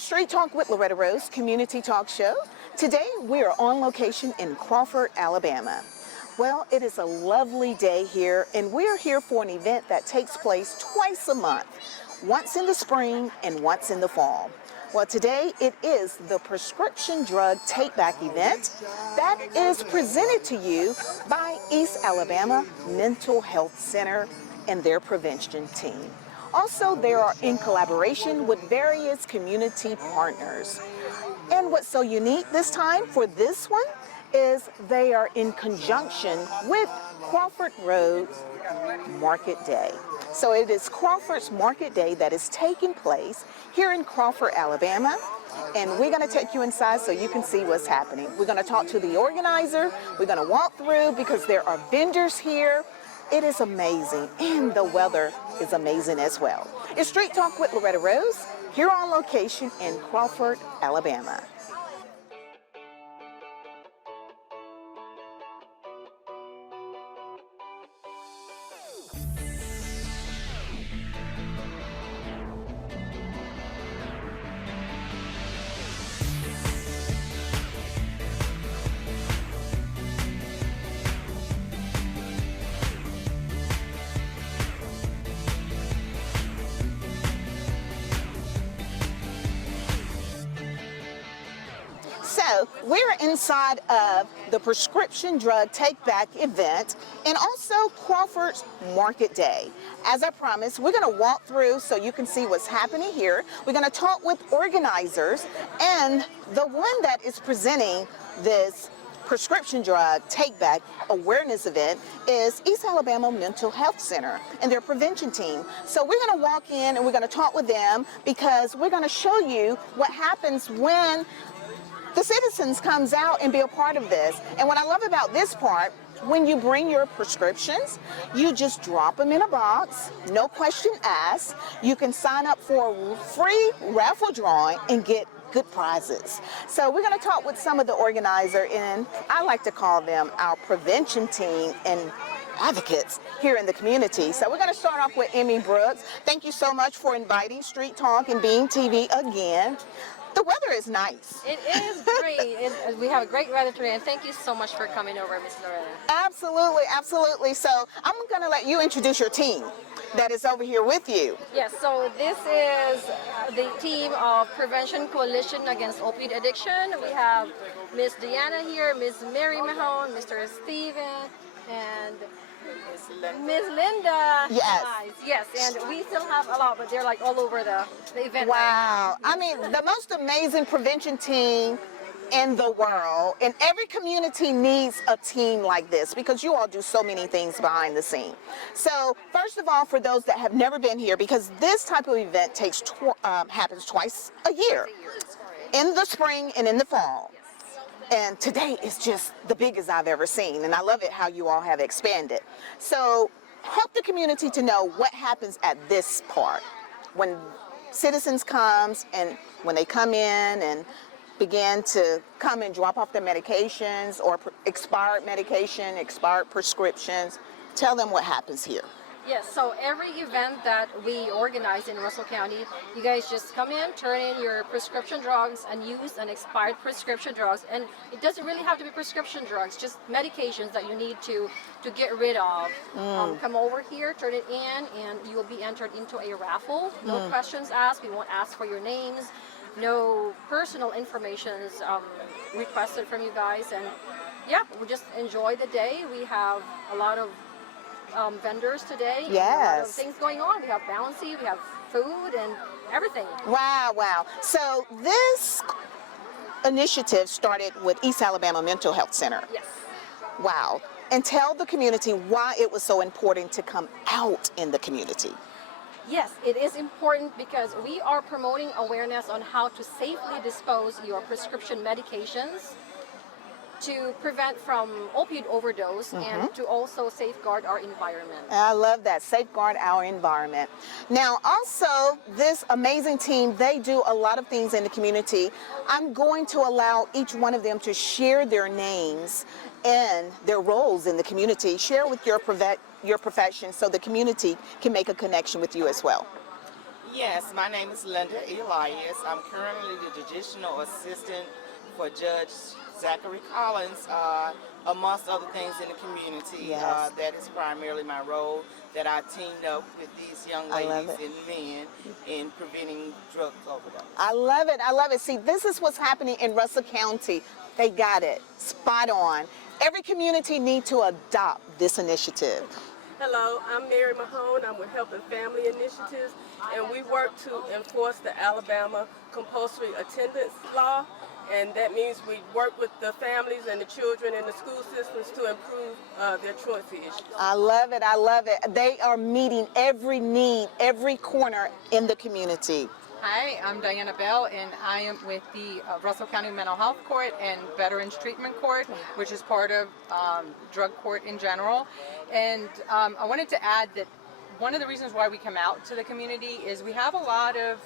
to Street Talk with Loretta Rose Community Talk Show. Today we are on location in Crawford, Alabama. Well, it is a lovely day here, and we are here for an event that takes place twice a month, once in the spring and once in the fall. Well, today it is the Prescription Drug Take-Back event that is presented to you by East Alabama Mental Health Center and their prevention team. Also, they are in collaboration with various community partners. And what's so unique this time for this one is they are in conjunction with Crawford Road Market Day. So it is Crawford's Market Day that is taking place here in Crawford, Alabama. And we're going to take you inside so you can see what's happening. We're going to talk to the organizer. We're going to walk through because there are vendors here. It is amazing, and the weather is amazing as well. It's Street Talk with Loretta Rose, here on location in Crawford, Alabama. So we're inside of the Prescription Drug Take-Back event and also Crawford's Market Day. As I promised, we're going to walk through so you can see what's happening here. We're going to talk with organizers, and the one that is presenting this Prescription Drug Take-Back awareness event is East Alabama Mental Health Center and their prevention team. So we're going to walk in and we're going to talk with them because we're going to show you what happens when the citizens comes out and be a part of this. And what I love about this part, when you bring your prescriptions, you just drop them in a box, no question asked. You can sign up for a free raffle drawing and get good prizes. So we're going to talk with some of the organizer, and I like to call them our prevention team and advocates here in the community. So we're going to start off with Emmy Brooks. Thank you so much for inviting Street Talk and Beam TV again. The weather is nice. It is great. We have a great weather today, and thank you so much for coming over, Miss Loretta. Absolutely, absolutely. So I'm going to let you introduce your team that is over here with you. Yes, so this is the team of Prevention Coalition Against Opioid Addiction. We have Miss Deanna here, Miss Mary Mahone, Mr. Steven, and Miss Linda. Yes. Nice. Yes, and we still have a lot, but they're like all over the event. Wow. I mean, the most amazing prevention team in the world, and every community needs a team like this because you all do so many things behind the scene. So first of all, for those that have never been here, because this type of event happens twice a year, in the spring and in the fall. And today is just the biggest I've ever seen, and I love it how you all have expanded. So help the community to know what happens at this part when citizens comes and when they come in and begin to come and drop off their medications or expired medication, expired prescriptions. Tell them what happens here. Yes, so every event that we organize in Russell County, you guys just come in, turn in your prescription drugs and use an expired prescription drugs. And it doesn't really have to be prescription drugs, just medications that you need to get rid of. Come over here, turn it in, and you will be entered into a raffle. No questions asked. We won't ask for your names. No personal information is requested from you guys. And yeah, we just enjoy the day. We have a lot of vendors today. Yes. A lot of things going on. We have bouncy, we have food and everything. Wow, wow. So this initiative started with East Alabama Mental Health Center. Yes. Wow. And tell the community why it was so important to come out in the community. Yes, it is important because we are promoting awareness on how to safely dispose your prescription medications to prevent from opioid overdose and to also safeguard our environment. I love that, safeguard our environment. Now also, this amazing team, they do a lot of things in the community. I'm going to allow each one of them to share their names and their roles in the community. Share with your profession so the community can make a connection with you as well. Yes, my name is Linda Elias. I'm currently the judicial assistant for Judge Zachary Collins, amongst other things in the community. Yes. That is primarily my role, that I teamed up with these young I love ladies it. and men in preventing drug overdose. I love it. I love it. See, this is what's happening in Russell County. They got it. Spot on. Every community needs to adopt this initiative. Hello, I'm Mary Mahone. I'm with Health and Family Initiatives, and we work to enforce the Alabama compulsory attendance law. And that means we work with the families and the children in the school systems to improve their truancy issues. I love it. I love it. They are meeting every need, every corner in the community. Hi, I'm Diana Bell, and I am with the Russell County Mental Health Court and Veterans Treatment Court, which is part of drug court in general. And I wanted to add that one of the reasons why we come out to the community is we have a lot of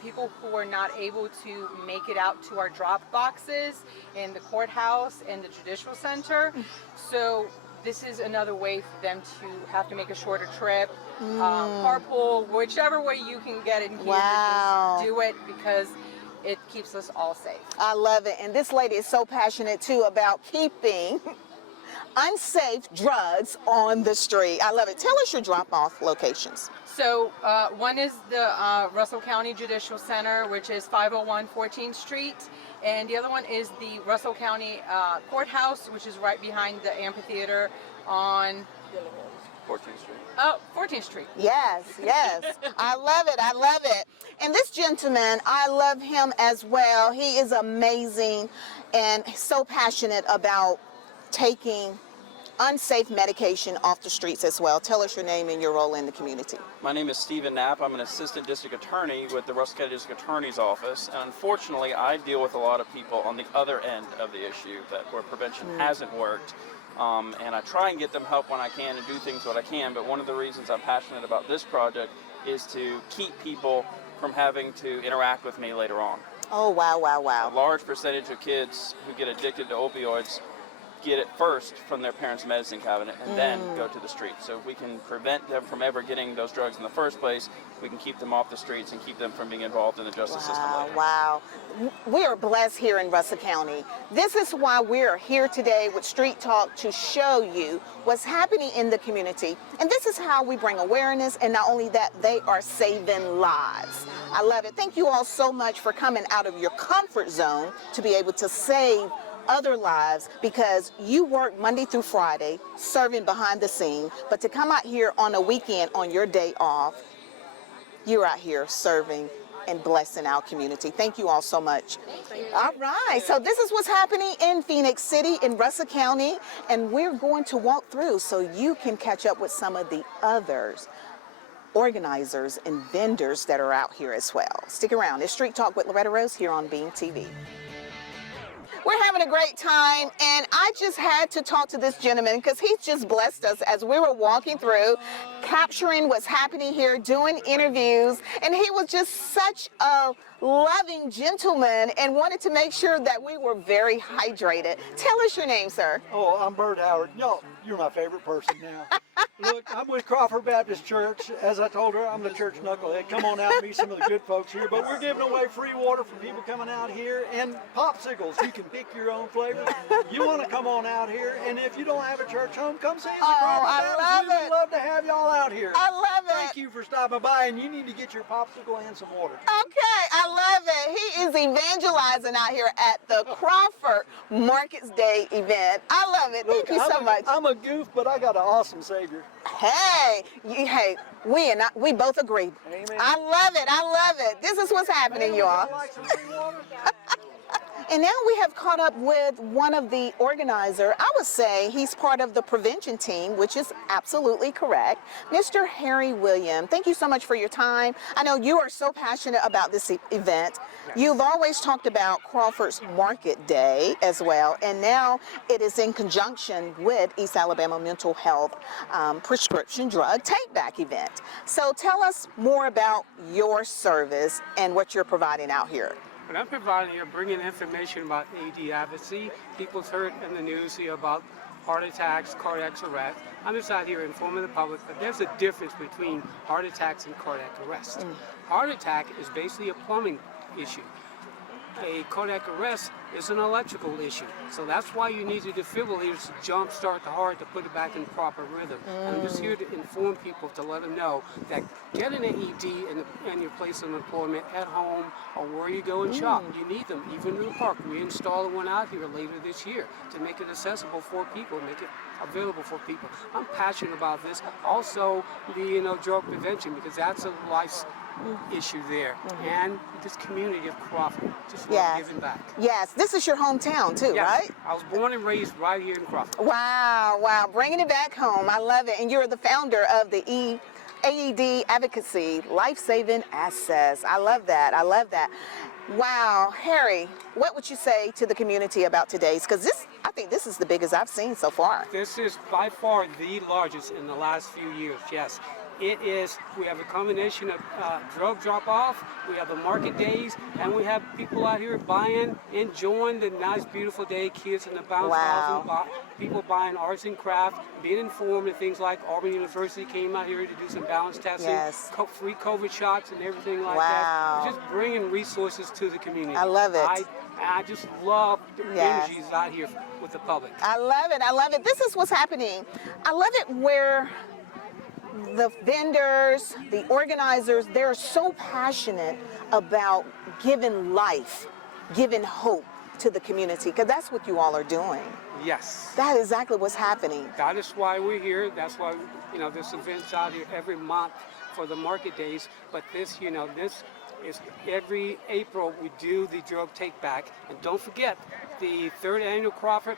people who are not able to make it out to our drop boxes in the courthouse and the judicial center. So this is another way for them to have to make a shorter trip, carpool, whichever way you can get in here. Wow. Just do it because it keeps us all safe. I love it. And this lady is so passionate too about keeping unsafe drugs on the street. I love it. Tell us your drop-off locations. So one is the Russell County Judicial Center, which is 501 14th Street. And the other one is the Russell County Courthouse, which is right behind the amphitheater on 14th Street. 14th Street. Yes, yes. I love it. I love it. And this gentleman, I love him as well. He is amazing and so passionate about taking unsafe medication off the streets as well. Tell us your name and your role in the community. My name is Stephen Knapp. I'm an assistant district attorney with the Russell County District Attorney's Office. And unfortunately, I deal with a lot of people on the other end of the issue where prevention hasn't worked. And I try and get them help when I can and do things what I can. But one of the reasons I'm passionate about this project is to keep people from having to interact with me later on. Oh, wow, wow, A wow. large percentage of kids who get addicted to opioids get it first from their parents' medicine cabinet and then go to the streets. So if we can prevent them from ever getting those drugs in the first place, we can keep them off the streets and keep them from being involved in the justice system later. Wow. We are blessed here in Russell County. This is why we're here today with Street Talk, to show you what's happening in the community. And this is how we bring awareness, and not only that, they are saving lives. I love it. Thank you all so much for coming out of your comfort zone to be able to save other lives, because you work Monday through Friday serving behind the scene, but to come out here on a weekend on your day off, you're out here serving and blessing our community. Thank you all so much. All right, so this is what's happening in Phoenix City, in Russell County, and we're going to walk through so you can catch up with some of the others, organizers and vendors that are out here as well. Stick around. It's Street Talk with Loretta Rose here on Beam TV. We're having a great time, and I just had to talk to this gentleman because he's just blessed us as we were walking through, capturing what's happening here, doing interviews, and he was just such a loving gentleman and wanted to make sure that we were very hydrated. Tell us your name, sir. Oh, I'm Bert Howard. No, you're my favorite person now. Look, I'm with Crawford Baptist Church. As I told her, I'm the church knucklehead. Come on out and meet some of the good folks here. But we're giving away free water for people coming out here, and popsicles. You can pick your own flavor. You want to come on out here, and if you don't have a church home, come see us at Crawford Baptist. love We it. would love to have y'all out here. I love it. Thank you for stopping by, and you need to get your popsicle and some water. Okay, I love it. He is evangelizing out here at the Crawford Markets Day event. I love it. Thank you so much. I'm a goof, but I got an awesome Savior. Hey, we both agree. Amen. I love it. I love it. This is what's happening, y'all. Like some free water? And now we have caught up with one of the organizer. I would say he's part of the prevention team, which is absolutely correct. Mr. Harry William, thank you so much for your time. I know you are so passionate about this event. You've always talked about Crawford's Market Day as well, and now it is in conjunction with East Alabama Mental Health prescription drug take-back event. So tell us more about your service and what you're providing out here. What I'm providing here, bringing information about AD advocacy. People's heard in the news here about heart attacks, cardiac arrest. I'm just out here informing the public that there's a difference between heart attacks and cardiac arrest. Heart attack is basically a plumbing issue. A cardiac arrest is an electrical issue. So that's why you need the defibrillators to jump start the heart to put it back in proper rhythm. I'm just here to inform people, to let them know that get an AED in your place of employment, at home, or where you go and shop. You need them, even in the park. We're installing one out here later this year to make it accessible for people, make it available for people. I'm passionate about this. Also, the drug prevention, because that's a life issue there, and this community of Crawford just love giving back. Yes, this is your hometown too, Yes. right? I was born and raised right here in Crawford. Wow, wow, bringing it back home. I love it. And you're the founder of the AED Advocacy Life-Saving Access. I love that. I love that. Wow, Harry, what would you say to the community about today's? Because I think this is the biggest I've seen so far. This is by far the largest in the last few years, yes. It is, we have a combination of drug drop-off, we have the market days, and we have people out here buying, enjoying the nice, beautiful day, kids in the bounce houses, people buying arts and crafts, being informed, and things like Auburn University came out here to do some balance testing, free COVID shots and everything like that. Just bringing resources to the community. I love it. I just love the energies out here with the public. I love it. I love it. This is what's happening. I love it where the vendors, the organizers, they're so passionate about giving life, giving hope to the community, because that's what you all are doing. Yes. That is exactly what's happening. That is why we're here. That's why, this event's out here every month for the market days. But this is every April we do the drug take back. And don't forget, the 3rd annual Crawford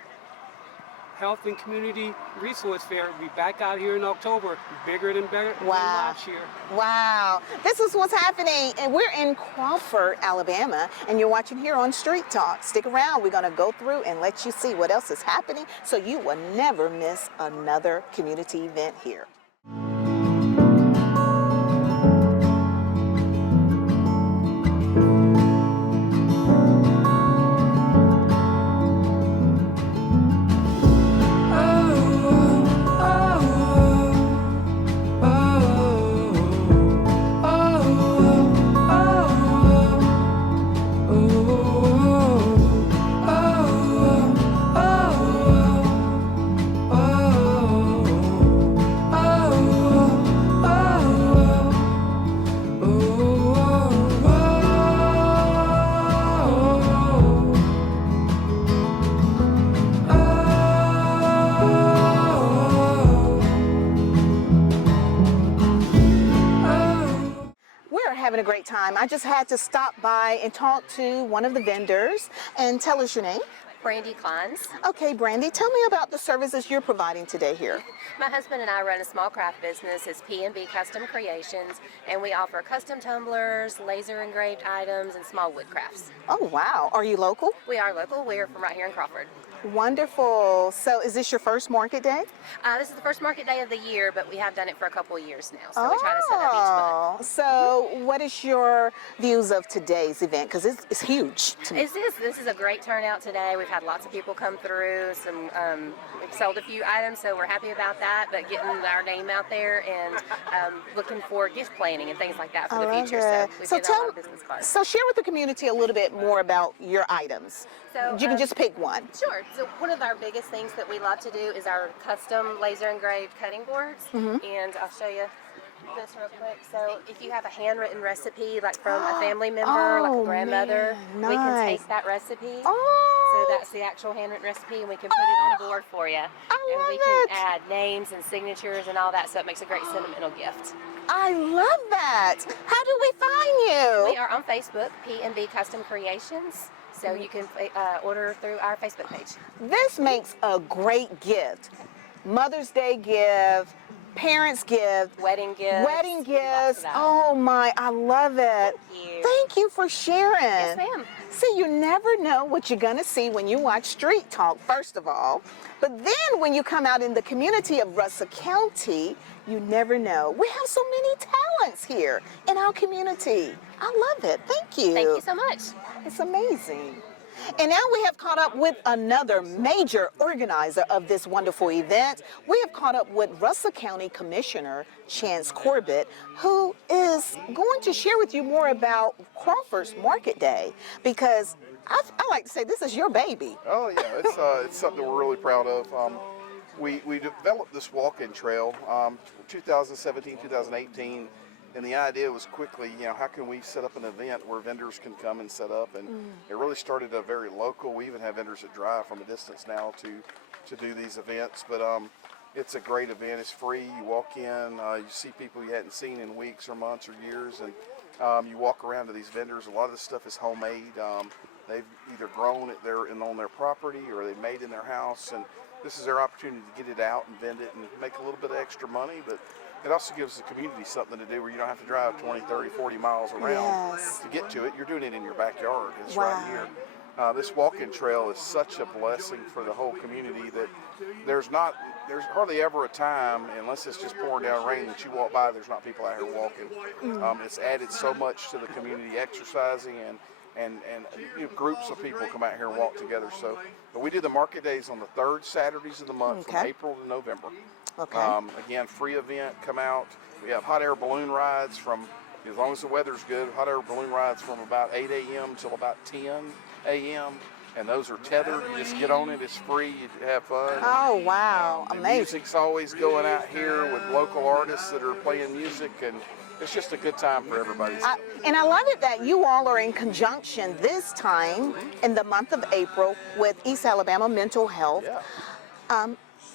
Health and Community Resource Fair will be back out here in October, bigger than last year. Wow. This is what's happening. And we're in Crawford, Alabama, and you're watching here on Street Talk. Stick around. We're going to go through and let you see what else is happening so you will never miss another community event here. Having a great time. I just had to stop by and talk to one of the vendors. And tell us your name. Brandy Kleins. Okay, Brandy, tell me about the services you're providing today here. My husband and I run a small craft business. It's P&B Custom Creations, and we offer custom tumblers, laser engraved items, and small wood crafts. Oh, wow. Are you local? We are local. We are from right here in Crawford. Wonderful. So is this your first market day? This is the first market day of the year, but we have done it for a couple of years now. So we try to set up each month. So what is your views of today's event? Because it's huge to me. This is a great turnout today. We've had lots of people come through. We've sold a few items, so we're happy about that. But getting our name out there and looking for gift planning and things like that for the future. So we've got a lot of business cards. So share with the community a little bit more about your items. So, you can just pick one. Sure. So one of our biggest things that we love to do is our custom laser engraved cutting boards. And I'll show you this real quick. So if you have a handwritten recipe, like from a family member, like a grandmother, man, we can nice. take that recipe. Oh. So that's the actual handwritten recipe, and we can put it on a board for you. And we can add names and signatures and all that, so it makes a great sentimental gift. I love that. How do we find you? We are on Facebook, P&B Custom Creations. So you can order through our Facebook page. This makes a great gift. Mother's Day gift, parents gift, wedding gifts. Wedding gifts. Oh my, I love it. Thank you. Thank you for sharing. Yes, ma'am. See, you never know what you're gonna see when you watch Street Talk, first of all. But then when you come out in the community of Russell County, you never know. We have so many talents here in our community. I love it. Thank you. Thank you so much. It's amazing. And now we have caught up with another major organizer of this wonderful event. We have caught up with Russell County Commissioner Chance Corbett, who is going to share with you more about Crawford's Market Day, because I like to say this is your baby. Oh yeah, it's something we're really proud of. We developed this walk-in trail 2017, 2018, and the idea was quickly, how can we set up an event where vendors can come and set up, and it really started very local. We even have vendors that drive from a distance now to do these events, but it's a great event. It's free. You walk in, you see people you hadn't seen in weeks or months or years, and you walk around to these vendors. A lot of this stuff is homemade. They've either grown it there and on their property, or they've made in their house, and this is their opportunity to get it out and vend it and make a little bit of extra money, but it also gives the community something to do where you don't have to drive 20, 30, 40 miles around to get to it. You're doing it in your backyard. It's right here. This walk-in trail is such a blessing for the whole community that there's hardly ever a time, unless it's just pouring down rain, that you walk by, there's not people out here walking. It's added so much to the community exercising, and groups of people come out here and walk together. So, but we do the market days on the third Saturdays of the month from April to November. Again, free event. Come out. We have hot air balloon rides from, as long as the weather's good, hot air balloon rides from about 8 a.m. till about 10 a.m. And those are tethered. You just get on it. It's free. You have fun. Oh, wow. Amazing. Music's always going out here with local artists that are playing music, and it's just a good time for everybody. And I love it that you all are in conjunction this time in the month of April with East Alabama Mental Health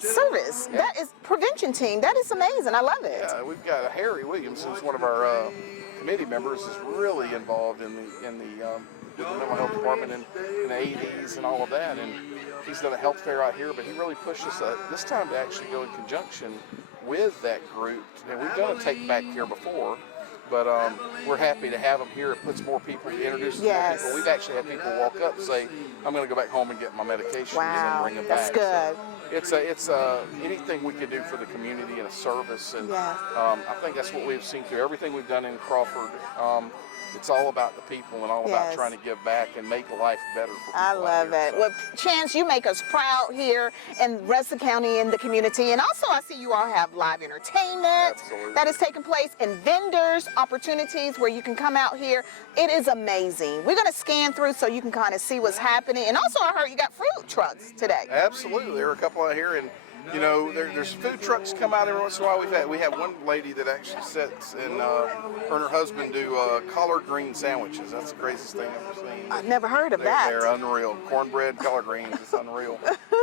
Service. That is prevention team. That is amazing. I love it. Yeah, we've got Harry Williams, who's one of our committee members, is really involved in the mental health department in the 80s and all of that. And he's done a health fair out here, but he really pushed us this time to actually go in conjunction with that group. And we've done a take back here before, but we're happy to have them here. It puts more people, introduces more people. We've actually had people walk up and say, I'm going to go back home and get my medications and bring them back. That's good. So it's anything we can do for the community and a service, and I think that's what we've seen through everything we've done in Crawford. It's all about the people and all about trying to give back and make life better for people. I love it. Well, Chance, you make us proud here in Russell County and the community. And also, I see you all have live entertainment that is taking place, and vendors, opportunities where you can come out here. It is amazing. We're going to scan through so you can kind of see what's happening. And also, I heard you got fruit trucks today. Absolutely. There are a couple out here, and there's food trucks come out every once in a while. We have one lady that actually sits, and her and her husband do collard green sandwiches. That's the craziest thing I've ever seen. I've never heard of that. They're unreal. Cornbread, collard greens, it's unreal.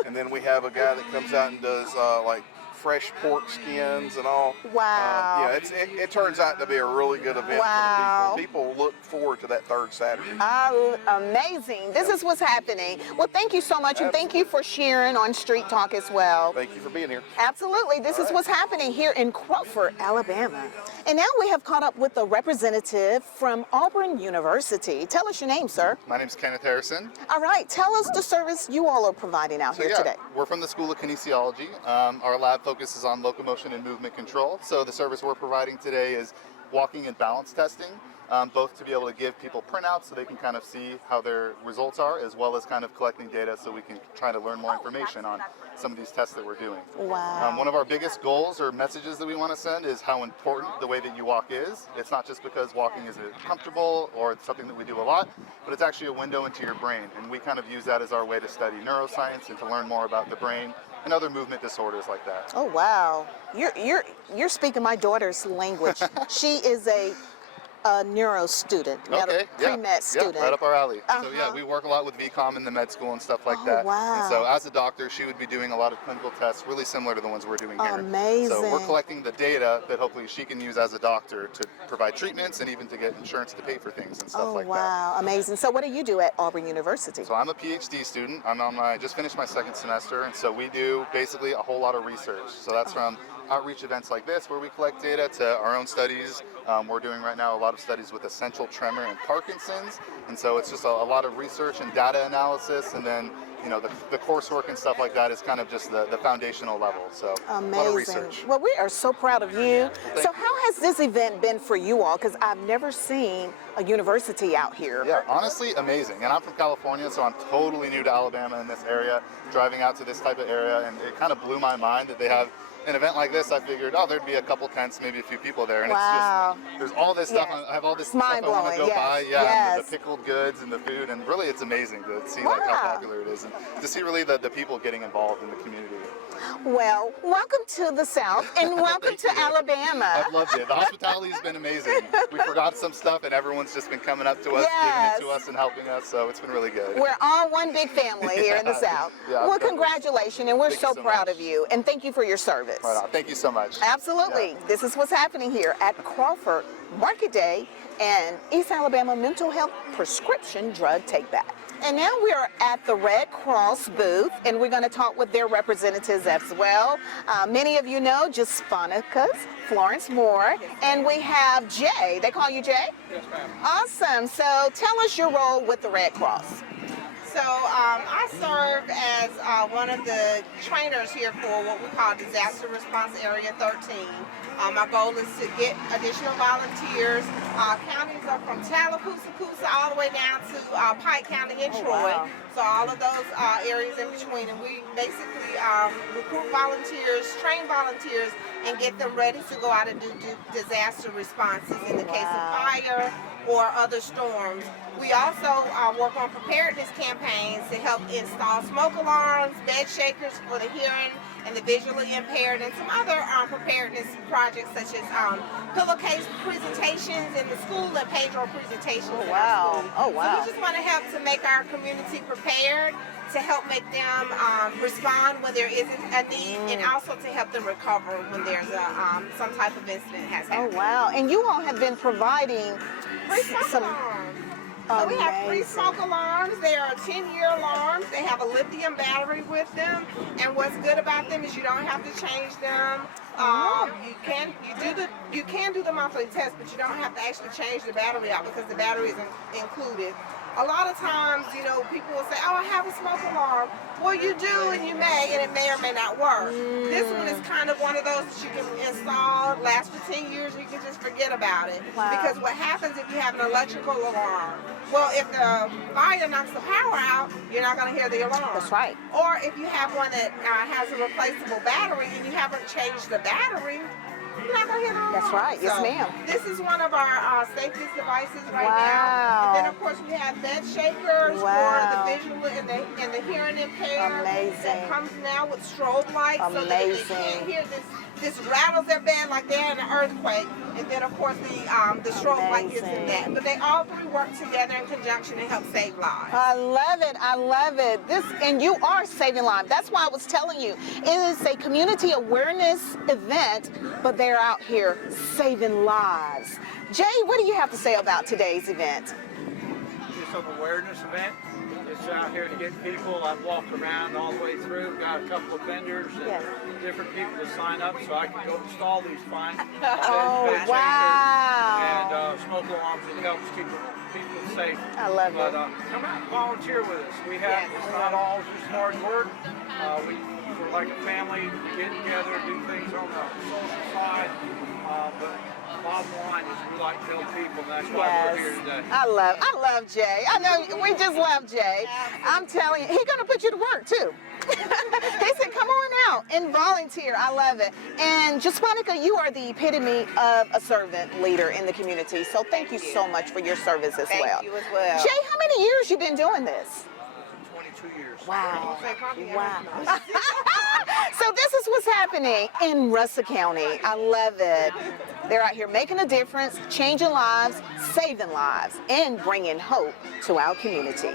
And then we have a guy that comes out and does like fresh pork skins and all. Wow. It turns out to be a really good event for the people. People look forward to that third Saturday. Amazing. This is what's happening. Well, thank you so much, and thank you for sharing on Street Talk as well. Thank you for being here. Absolutely. This is what's happening here in Crawford, Alabama. And now we have caught up with a representative from Auburn University. Tell us your name, sir. My name is Kenneth Harrison. All right. Tell us the service you all are providing out here today. We're from the School of Kinesiology. Our lab focuses on locomotion and movement control. So the service we're providing today is walking and balance testing, both to be able to give people printouts so they can kind of see how their results are, as well as kind of collecting data so we can try to learn more information on some of these tests that we're doing. Wow. One of our biggest goals or messages that we want to send is how important the way that you walk is. It's not just because walking is comfortable or it's something that we do a lot, but it's actually a window into your brain, and we kind of use that as our way to study neuroscience and to learn more about the brain and other movement disorders like that. Oh wow, you're speaking my daughter's language. She is a neuro student, pre-med student. Yeah, right up our alley. So yeah, we work a lot with VCOM in the med school and stuff like that. Wow. And so as a doctor, she would be doing a lot of clinical tests really similar to the ones we're doing here. Amazing. So we're collecting the data that hopefully she can use as a doctor to provide treatments and even to get insurance to pay for things and stuff like that. Wow, amazing. So what do you do at Auburn University? So I'm a PhD student. I just finished my second semester, and so we do basically a whole lot of research. So that's from outreach events like this where we collect data to our own studies. We're doing right now a lot of studies with essential tremor and Parkinson's, and so it's just a lot of research and data analysis, and then the coursework and stuff like that is kind of just the foundational level. So a lot of Amazing. research. Well, we are so proud of you. Thank So you. how has this event been for you all? Because I've never seen a university out here. Yeah, honestly, amazing. And I'm from California, so I'm totally new to Alabama in this area, driving out to this type of area, and it kind of blew my mind that they have an event like this. I figured, there'd be a couple tents, maybe a few people there, and Wow. it's just, there's all this stuff. Yes. I have all this It's stuff I want to mind-blowing, go yes, buy. Yeah, yes. and the pickled goods and the food, and really it's amazing to see like Wow. how popular it is, and to see really the people getting involved in the community. Well, welcome to the South and welcome to Alabama. I've loved it. The hospitality has been amazing. We forgot some stuff, and everyone's just been coming up to us, Yes. giving it to us, and helping us. So it's been really good. We're all one big family here in the Yeah. South. Yeah, Well, definitely. congratulations, and we're Thank you so so proud much. of you, and thank you for your service. Right on. Thank you so much. Absolutely. Yeah. This is what's happening here at Crawford Market Day and East Alabama Mental Health Prescription Drug Take Back. And now we are at the Red Cross booth, and we're going to talk with their representatives as well. Many of you know Jasponica's Florence Moore, and we have Jay. They call you Jay? Yes, ma'am. Awesome. So tell us your role with the Red Cross. So I serve as one of the trainers here for what we call Disaster Response Area 13. My goal is to get additional volunteers. Counties are from Tallapoosa all the way down to Pike County and Troy. Wow. So all of those areas in between. And we basically recruit volunteers, train volunteers, and get them ready to go out and do disaster responses in the case of fire or other storms. We also work on preparedness campaigns to help install smoke alarms, bed shakers for the hearing and the visually impaired, and some other preparedness projects such as pillowcase presentations in the school and page roll presentations in our school. Oh, wow. So we just want to help to make our community prepared, to help make them respond when there isn't a need, and also to help them recover when there's some type of incident has happened. Oh, wow. And you all have been providing Free smoke some... alarms. So we have free Amazing. smoke alarms. They are 10-year alarms. They have a lithium battery with them. And what's good about them is you don't have to change them. You can do the monthly test, but you don't have to actually change the battery out because the battery isn't included. A lot of times, people will say, I have a smoke alarm. Well, you do and you may, and it may or may not work. This one is kind of one of those that you can install, last for 10 years, and you can just forget about it. Wow. Because what happens if you have an electrical alarm? Well, if the fire knocks the power out, you're not going to hear the alarm. That's right. Or if you have one that has a replaceable battery and you haven't changed the battery, you're not going to hear the alarm. That's right. Yes, So, ma'am. This is one of our safest devices right Wow. now. And then, of course, we have bed shakers Wow. for the visual and the hearing impaired. Amazing. That comes now with strobe lights so that if they can't hear this rattles their bed like they're in an earthquake. And then, of course, the strobe light gives them that. But they all three work together in conjunction to help save lives. I love it. I love it. And you are saving lives. That's why I was telling you. It is a community awareness event, but they're out here saving lives. Jay, what do you have to say about today's event? It's an awareness event. It's out here to get people. I've walked around all the way through, got a couple of vendors and different people to sign up so I can go install these fine Oh, bed shakers wow. and smoke alarms. It helps keep people safe. I love But it. come out and volunteer with us. We have, it's not all just hard work. We're like a family, get together, do things on the social side. But bottom line is we like to help people, and that's why we're here today. I love Jay. I know we just love Jay. I'm telling you, he's gonna put you to work too. He said, come on out and volunteer. I love it. And Jasponicia, you are the epitome of a servant leader in the community. So thank you so much for your service as well. Thank you as well. Jay, how many years you been doing this? 22 years. Wow. Wow. So this is what's happening in Russell County. I love it. They're out here making a difference, changing lives, saving lives, and bringing hope to our community.